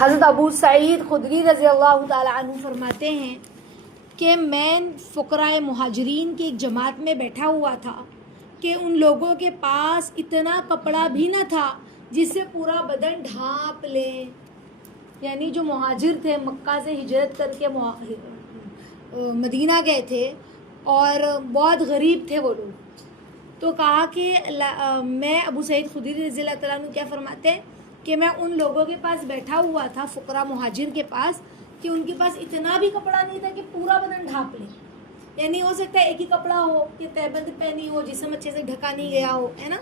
حضرت ابو سعید خدری رضی اللہ تعالی عنہ فرماتے ہیں کہ میں فقراء مہاجرین کی ایک جماعت میں بیٹھا ہوا تھا کہ ان لوگوں کے پاس اتنا کپڑا بھی نہ تھا جس سے پورا بدن ڈھانپ لیں. یعنی جو مہاجر تھے، مکہ سے ہجرت کر کے مدینہ گئے تھے اور بہت غریب تھے وہ لوگ. تو کہا کہ میں ابو سعید خدری رضی اللہ تعالیٰ عنہ کیا فرماتے ہیں کہ میں ان لوگوں کے پاس بیٹھا ہوا تھا، فقراء مہاجر کے پاس، کہ ان کے پاس اتنا بھی کپڑا نہیں تھا کہ پورا بدن ڈھانپ لیں. یعنی ہو سکتا ہے ایک ہی کپڑا ہو کہ تہبند پہنی ہو، جسم اچھے سے ڈھکا نہیں گیا ہو، ہے نا.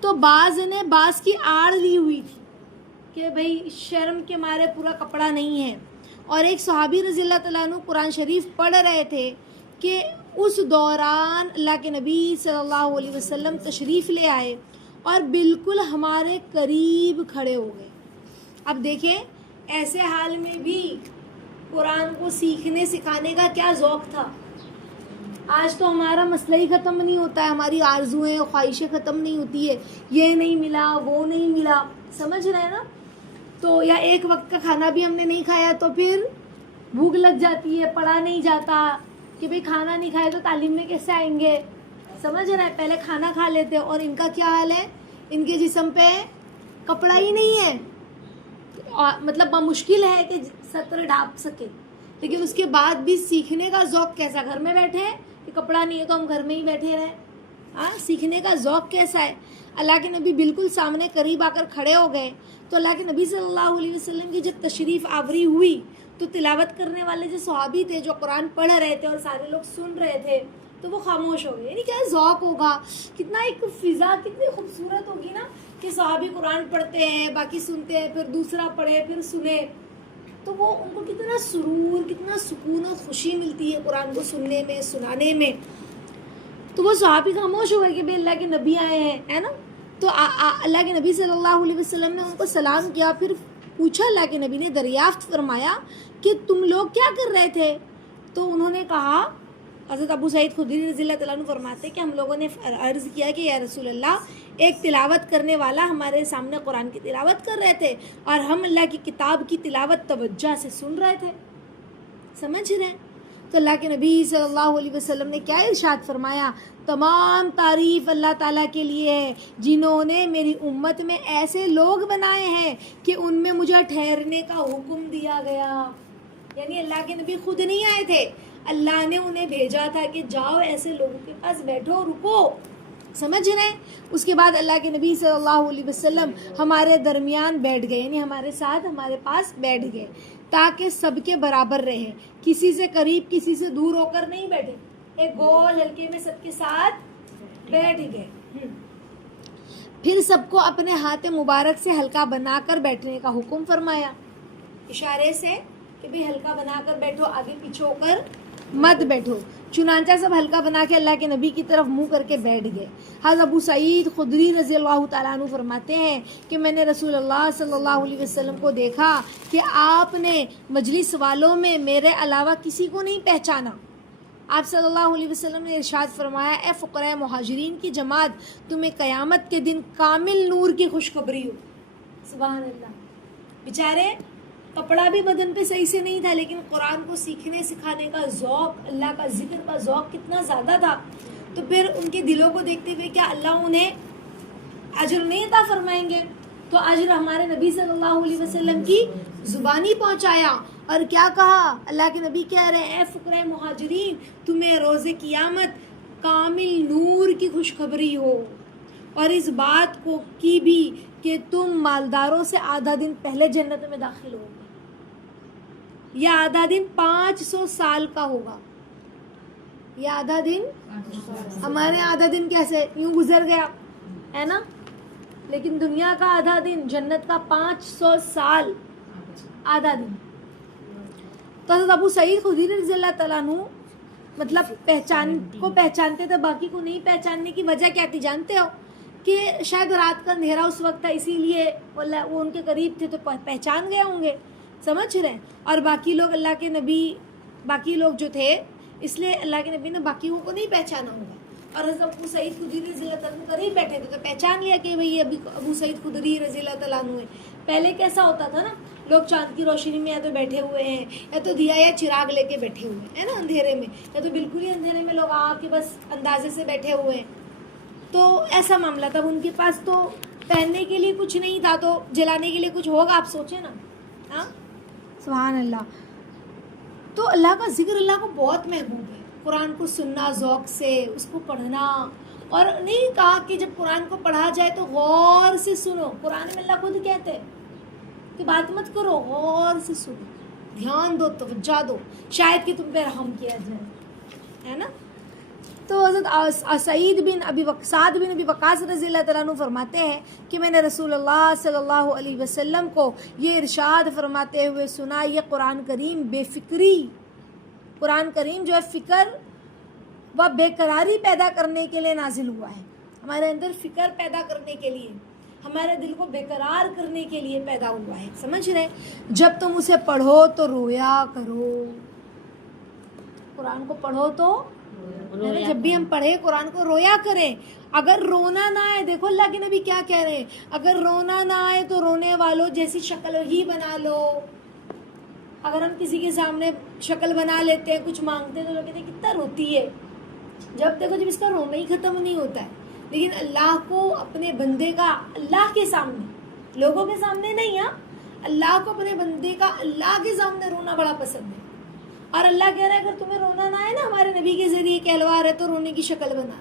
تو بعض نے بعض کی آڑ لی ہوئی تھی کہ بھئی شرم کے مارے پورا کپڑا نہیں ہے. اور ایک صحابی رضی اللہ تعالیٰ عنہ قرآن شریف پڑھ رہے تھے کہ اس دوران اللہ کے نبی صلی اللہ علیہ وسلم تشریف لے آئے اور بالکل ہمارے قریب کھڑے ہو گئے. اب دیکھیں ایسے حال میں بھی قرآن کو سیکھنے سکھانے کا کیا ذوق تھا. آج تو ہمارا مسئلہ ہی ختم نہیں ہوتا ہے، ہماری آرزویں اور خواہشیں ختم نہیں ہوتی ہے، یہ نہیں ملا وہ نہیں ملا، سمجھ رہے ہیں نا. تو یا ایک وقت کا کھانا بھی ہم نے نہیں کھایا تو پھر بھوک لگ جاتی ہے، پڑھا نہیں جاتا کہ بھئی کھانا نہیں کھائے تو تعلیم میں کیسے آئیں گے. سمجھ رہے ہیں، پہلے کھانا کھا لیتے. اور ان کا کیا حال ہے، ان کے جسم پہ کپڑا ہی نہیں ہے، مطلب مشکل ہے کہ سطر ڈھانپ سکے. لیکن اس کے بعد بھی سیکھنے کا ذوق کیسا. گھر میں بیٹھے ہیں کہ کپڑا نہیں ہے تو ہم گھر میں ہی بیٹھے رہیں. ہاں، سیکھنے کا ذوق کیسا ہے. اللہ کے نبی بالکل سامنے قریب آ کر کھڑے ہو گئے تو اللہ کے نبی صلی اللہ علیہ وسلم کی جب تشریف آوری ہوئی تو تلاوت کرنے والے جو صحابی تھے جو قرآن پڑھ رہے تھے اور سارے لوگ سن رہے تھے تو وہ خاموش ہو گئے. یعنی کیا ذوق ہوگا، کتنا ایک فضا کتنی خوبصورت ہوگی نا کہ صحابی قرآن پڑھتے ہیں، باقی سنتے ہیں، پھر دوسرا پڑھے، پھر سنے. تو وہ ان کو کتنا سرور، کتنا سکون اور خوشی ملتی ہے قرآن کو سننے میں، سنانے میں. تو وہ صحابی خاموش ہو گئے کہ بھئی اللہ کے نبی آئے ہیں، ہے نا. تو اللہ کے نبی صلی اللہ علیہ وسلم نے ان کو سلام کیا. پھر پوچھا، اللہ کے نبی نے دریافت فرمایا کہ تم لوگ کیا کر رہے تھے. تو انہوں نے کہا، حضرت ابو سعید خدری رضی اللہ تعالیٰ عنہ فرماتے کہ ہم لوگوں نے عرض کیا کہ یا رسول اللہ، ایک تلاوت کرنے والا ہمارے سامنے قرآن کی تلاوت کر رہے تھے اور ہم اللہ کی کتاب کی تلاوت توجہ سے سن رہے تھے. سمجھ رہے ہیں. تو اللہ کے نبی صلی اللہ علیہ وسلم نے کیا ارشاد فرمایا، تمام تعریف اللہ تعالیٰ کے لیے ہے جنہوں نے میری امت میں ایسے لوگ بنائے ہیں کہ ان میں مجھے ٹھہرنے کا حکم دیا گیا. یعنی اللہ کے نبی خود نہیں آئے تھے، اللہ نے انہیں بھیجا تھا کہ جاؤ ایسے لوگوں کے پاس بیٹھو، رکو. سمجھ رہے ہیں. اس کے بعد اللہ کے نبی صلی اللہ علیہ وسلم ہمارے درمیان بیٹھ گئے، یعنی ہمارے ساتھ ہمارے پاس بیٹھ گئے تاکہ سب کے برابر رہے، کسی سے قریب کسی سے دور ہو کر نہیں بیٹھے، ایک گول حلقے میں سب کے ساتھ بیٹھ گئے. پھر سب کو اپنے ہاتھ مبارک سے حلقہ بنا کر بیٹھنے کا حکم فرمایا، اشارے سے کہ بھی حلقہ بنا کر بیٹھو، آگے پیچھے ہو کر مت بیٹھو. چنانچہ سب حلقہ بنا کے اللہ کے نبی کی طرف منہ کر کے بیٹھ گئے. حضرت ابو سعید خدری رضی اللہ تعالیٰ عنہ فرماتے ہیں کہ میں نے رسول اللہ صلی اللہ علیہ وسلم کو دیکھا کہ آپ نے مجلس والوں میں میرے علاوہ کسی کو نہیں پہچانا. آپ صلی اللہ علیہ وسلم نے ارشاد فرمایا، اے فقراء مہاجرین کی جماعت، تمہیں قیامت کے دن کامل نور کی خوشخبری ہو. سبحان اللہ. بیچارے کپڑا بھی بدن پہ صحیح سے نہیں تھا لیکن قرآن کو سیکھنے سکھانے کا ذوق، اللہ کا ذکر کا ذوق کتنا زیادہ تھا. تو پھر ان کے دلوں کو دیکھتے ہوئے کیا اللہ انہیں اجر نہیں عطا فرمائیں گے. تو اجر ہمارے نبی صلی اللہ علیہ وسلم کی زبانی پہنچایا اور کیا کہا. اللہ کے نبی کہہ رہے ہیں، اے فقراء مہاجرین، تمہیں روز قیامت کامل نور کی خوشخبری ہو، اور اس بات کو کی بھی کہ تم مالداروں سے آدھا دن پہلے جنت میں داخل ہو. یہ آدھا دن 500 سال کا ہوگا. یہ آدھا دن، ہمارے آدھا دن کیسے یوں گزر گیا ہے نا، لیکن دنیا کا آدھا دن، جنت کا 500 سال آدھا دن. تو حضرت ابو سعید خدری رضی اللہ تعالیٰ عنہ مطلب پہچانتے تھے، باقی کو نہیں پہچاننے کی وجہ کیا تھی جانتے ہو؟ کہ شاید رات کا اندھیرا اس وقت تھا، اسی لیے وہ ان کے قریب تھے تو پہچان گئے ہوں گے. سمجھ رہے ہیں. اور باقی لوگ اللہ کے نبی، باقی لوگ جو تھے اس لیے اللہ کے نبی نے باقیوں کو نہیں پہچانا ہوگا. اور حضرت ابو سعید خدری رضی اللہ تعالیٰ عنہ قریب بیٹھے تھے تو پہچان لیا کہ بھئی ابو سعید خدری رضی اللہ تعالیٰ عنہ ہے. پہلے کیسا ہوتا تھا نا، لوگ چاند کی روشنی میں یا تو بیٹھے ہوئے ہیں یا تو دیا یا چراغ لے کے بیٹھے ہوئے ہیں نا اندھیرے میں، یا تو بالکل ہی اندھیرے میں لوگ آ کے بس اندازے سے بیٹھے ہوئے ہیں. تو ایسا معاملہ تھا. ان کے پاس تو پہننے کے لیے کچھ نہیں تھا تو جلانے کے لیے کچھ ہوگا، آپ سوچیں نا. ہاں سبحان اللہ. تو اللہ کا ذکر اللہ کو بہت محبوب ہے. قرآن کو سننا ذوق سے، اس کو پڑھنا. اور نہیں کہا کہ جب قرآن کو پڑھا جائے تو غور سے سنو. قرآن میں اللہ خود کہتے ہیں کہ بات مت کرو، غور سے سنو، دھیان دو، توجہ دو، شاید کہ تم پہ رحم کیا جائے، ہے نا. تو حضرت سعید بن ابی وقاص رضی اللہ تعالیٰ عنہ فرماتے ہیں کہ میں نے رسول اللہ صلی اللہ علیہ وسلم کو یہ ارشاد فرماتے ہوئے سنا، یہ قرآن کریم بے فکری، قرآن کریم جو ہے فکر و بے قراری پیدا کرنے کے لیے نازل ہوا ہے. ہمارے اندر فکر پیدا کرنے کے لیے، ہمارے دل کو بے قرار کرنے کے لیے پیدا ہوا ہے. سمجھ رہے؟ جب تم اسے پڑھو تو رویا کرو. قرآن کو پڑھو تو جب بھی ہم پڑھیں قرآن کو رویا کریں. اگر رونا نہ آئے، دیکھو اللہ کے نبی کیا کہہ رہے ہیں، اگر رونا نہ آئے تو رونے والوں جیسی شکل ہی بنا لو. اگر ہم کسی کے سامنے شکل بنا لیتے ہیں، کچھ مانگتے ہیں تو لوگ کہتے ہیں کتنا روتی ہے. جب دیکھو جب اس کا رونا ہی ختم نہیں ہوتا ہے. لیکن اللہ کو اپنے بندے کا اللہ کے سامنے، لوگوں کے سامنے نہیں، ہاں اللہ کو اپنے بندے کا اللہ کے سامنے رونا بڑا پسند ہے. اور اللہ کہہ رہا ہے اگر تمہیں رونا نہ آئے نا، ہمارے نبی کے ذریعے کہلوا رہے تو رونے کی شکل بنا.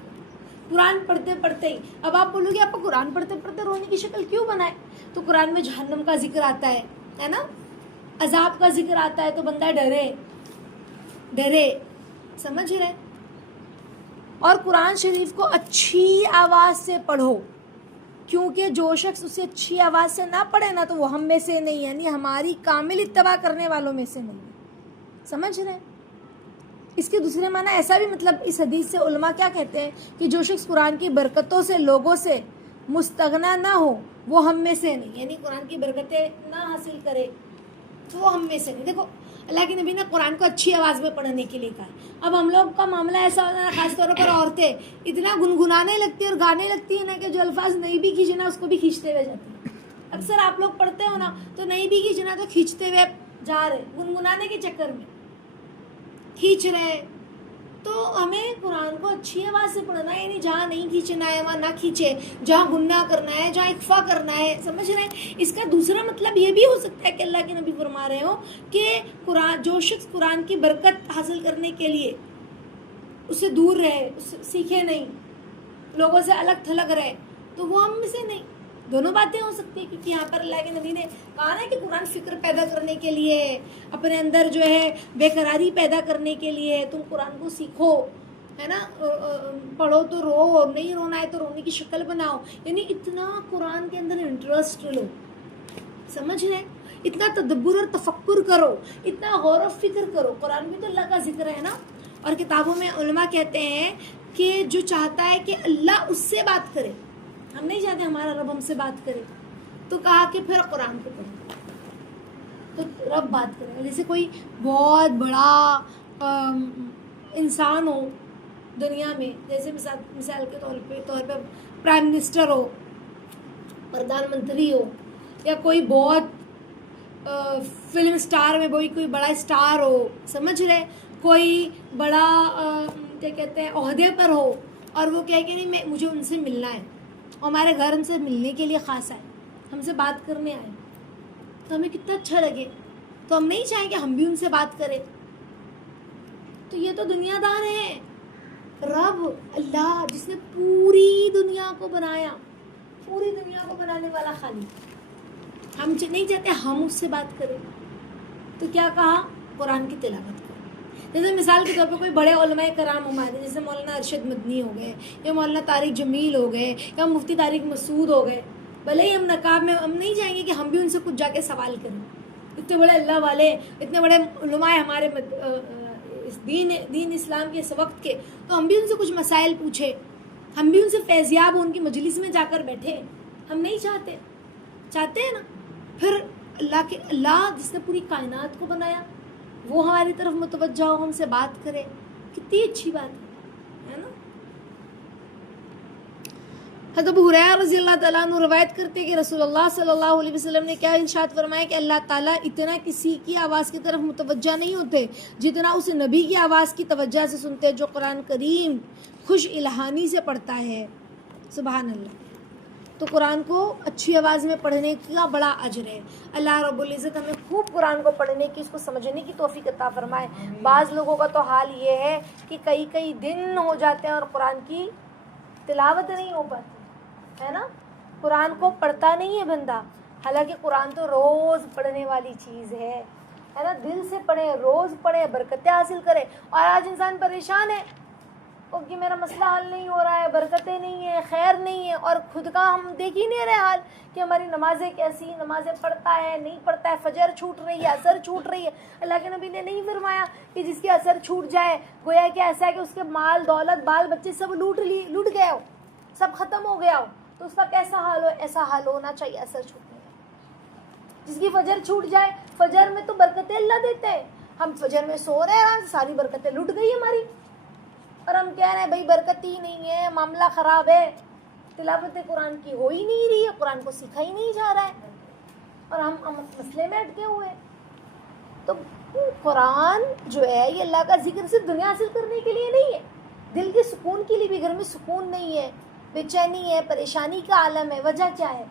قرآن پڑھتے پڑھتے ہی اب آپ بولو گے آپ کو قرآن پڑھتے پڑھتے رونے کی شکل کیوں بنائے؟ تو قرآن میں جہنم کا ذکر آتا ہے نا، عذاب کا ذکر آتا ہے تو بندہ ڈرے. سمجھ رہے؟ اور قرآن شریف کو اچھی آواز سے پڑھو، کیونکہ جو شخص اسے اچھی آواز سے نہ پڑھے نا تو وہ ہم میں سے نہیں، یعنی ہماری کامل اتباع کرنے والوں میں سے نہیں. سمجھ رہے ہیں؟ اس کے دوسرے معنی ایسا بھی، مطلب اس حدیث سے علماء کیا کہتے ہیں کہ جو شخص قرآن کی برکتوں سے لوگوں سے مستغنا نہ ہو وہ ہم میں سے نہیں، یعنی قرآن کی برکتیں نہ حاصل کرے تو وہ ہم میں سے نہیں. دیکھو اللہ کے نبی نے قرآن کو اچھی آواز میں پڑھنے کے لیے کہا. اب ہم لوگ کا معاملہ ایسا ہوتا ہے، خاص طور پر عورتیں اتنا گنگنانے لگتی ہیں اور گانے لگتی ہیں نا کہ جو الفاظ نہیں بھی کھینچنا اس کو بھی کھینچتے ہوئے جاتے ہیں. اکثر آپ لوگ پڑھتے ہو نا تو نہیں بھی کھینچنا تو کھینچتے ہوئے جا رہے، گنگنانے کے چکر میں کھینچ رہے. تو ہمیں قرآن کو اچھی آواز سے پڑھنا ہے، یعنی جہاں نہیں کھینچنا ہے وہاں نہ کھینچے، جہاں گناہ کرنا ہے جہاں اخفا کرنا ہے. سمجھ رہے ہیں؟ اس کا دوسرا مطلب یہ بھی ہو سکتا ہے کہ اللہ کے نبی فرما رہے ہو کہ قرآن، جو شخص قرآن کی برکت حاصل کرنے کے لیے اسے دور رہے، سیکھے نہیں، لوگوں سے الگ تھلگ رہے تو وہ ہم میں سے نہیں. دونوں باتیں ہو سکتی ہیں، کیونکہ یہاں پر اللہ کے نبی نے کہا نا کہ قرآن فکر پیدا کرنے کے لیے، اپنے اندر جو ہے بے قراری پیدا کرنے کے لیے تم قرآن کو سیکھو، ہے نا. پڑھو تو رو، نہیں رونا ہے تو رونے کی شکل بناؤ. یعنی اتنا قرآن کے اندر انٹرسٹ لو. سمجھ رہے؟ اتنا تدبر اور تفکر کرو، اتنا غور و فکر کرو. قرآن میں تو اللہ کا ذکر ہے نا. اور کتابوں میں علماء کہتے ہیں کہ جو چاہتا ہے کہ اللہ اس سے بات کرے، ہم نہیں چاہتے ہمارا رب ہم سے بات کرے، تو کہا کہ پھر قرآن کو پڑھو تو رب بات کرے. جیسے کوئی بہت بڑا انسان ہو دنیا میں، جیسے مثال کے طور پہ پرائم منسٹر ہو، پردھان منتری ہو، یا کوئی بہت فلم سٹار میں کوئی بڑا اسٹار ہو. سمجھ رہے؟ کوئی بڑا کیا کہتے ہیں عہدے پر ہو اور وہ کہے کہ نہیں مجھے ان سے ملنا ہے، ہمارے گھر ہم سے ملنے کے لیے خاص آئے، ہم سے بات کرنے آئے، تو ہمیں کتنا اچھا لگے. تو ہم نہیں چاہیں کہ ہم بھی ان سے بات کریں. تو یہ تو دنیا دار ہیں. رب اللہ جس نے پوری دنیا کو بنایا، پوری دنیا کو بنانے والا خالق، ہم نہیں چاہتے ہم اس سے بات کریں. تو کیا کہا؟ قرآن کی تلاوت کرو. جیسے مثال کے طور پہ کوئی بڑے علماء کرام ہمارے، جیسے مولانا ارشد مدنی ہو گئے، یا مولانا طارق جمیل ہو گئے، یا مفتی طارق مسعود ہو گئے. بھلے ہی ہم نقاب میں، ہم نہیں چاہیں گے کہ ہم بھی ان سے کچھ جا کے سوال کریں. اتنے بڑے اللہ والے، اتنے بڑے علماء ہمارے دین اسلام کے اس وقت کے، تو ہم بھی ان سے کچھ مسائل پوچھیں، ہم بھی ان سے فیضیاب ہو، ان کی مجلس میں جا کر بیٹھے. ہم نہیں چاہتے ہیں نا. پھر اللہ جس نے پوری کائنات کو بنایا وہ ہماری طرف متوجہ ہو، ہم سے بات کرے، کتنی اچھی بات ہے نا. حضرت ابو ہریرہ رضی اللہ تعالیٰ عنہ روایت کرتے کہ رسول اللہ صلی اللہ علیہ وسلم نے کیا ارشاد فرمایا کہ اللہ تعالیٰ اتنا کسی کی آواز کی طرف متوجہ نہیں ہوتے جتنا اس نبی کی آواز کی توجہ سے سنتے جو قرآن کریم خوش الہانی سے پڑھتا ہے. سبحان اللہ. تو قرآن کو اچھی آواز میں پڑھنے کا بڑا اجر ہے. اللہ رب العزت ہمیں خوب قرآن کو پڑھنے کی، اس کو سمجھنے کی توفیق عطا فرمائے. بعض لوگوں کا تو حال یہ ہے کہ کئی دن ہو جاتے ہیں اور قرآن کی تلاوت نہیں ہو پاتی ہے نا. قرآن کو پڑھتا نہیں ہے بندہ، حالانکہ قرآن تو روز پڑھنے والی چیز ہے نا. دل سے پڑھے، روز پڑھے، برکتیں حاصل کرے. اور آج انسان پریشان ہے کہ میرا مسئلہ حل نہیں ہو رہا ہے، برکتیں نہیں ہیں، خیر نہیں ہے، اور خود کا ہم دیکھ ہی نہیں رہے حال کہ ہماری نمازیں کیسی، نمازیں پڑھتا ہے نہیں پڑھتا ہے، فجر چھوٹ رہی ہے، عصر چھوٹ رہی ہے. اللہ کے نبی نے نہیں فرمایا کہ جس کی عصر چھوٹ جائے گویا کہ ایسا ہے کہ اس کے مال دولت بال بچے سب لوٹ گئے ہو، سب ختم ہو گیا ہو. تو اس کا کیسا حال ہو؟ ایسا حال ہونا چاہیے عصر چھوٹنے کا. جس کی فجر چھوٹ جائے، فجر میں تو برکتیں اللہ دیتے ہیں، ہم فجر میں سو رہے ہیں، ساری برکتیں لٹ گئی ہماری، اور ہم کہہ رہے ہیں بھائی برکت ہی نہیں ہے، معاملہ خراب ہے، تلاوت قرآن کی ہو ہی نہیں رہی ہے، قرآن کو سیکھا ہی نہیں جا رہا ہے، اور ہم مسئلے میں اٹکے ہوئے. تو قرآن جو ہے یہ اللہ کا ذکر صرف دنیا حاصل کرنے کے لیے نہیں ہے، دل کے سکون کے لیے بھی. گھر میں سکون نہیں ہے، بے چینی ہے، پریشانی کا عالم ہے. وجہ کیا ہے؟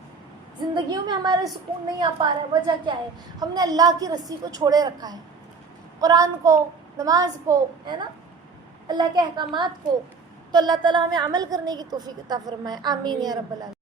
زندگیوں میں ہمارے سکون نہیں آ پا رہا ہے. وجہ کیا ہے؟ ہم نے اللہ کی رسی کو چھوڑے رکھا ہے، قرآن کو، نماز کو، ہے نا، اللہ کے احکامات کو. تو اللہ تعالیٰ ہمیں عمل کرنے کی توفیق عطا فرمائے. آمین یا رب العالمین.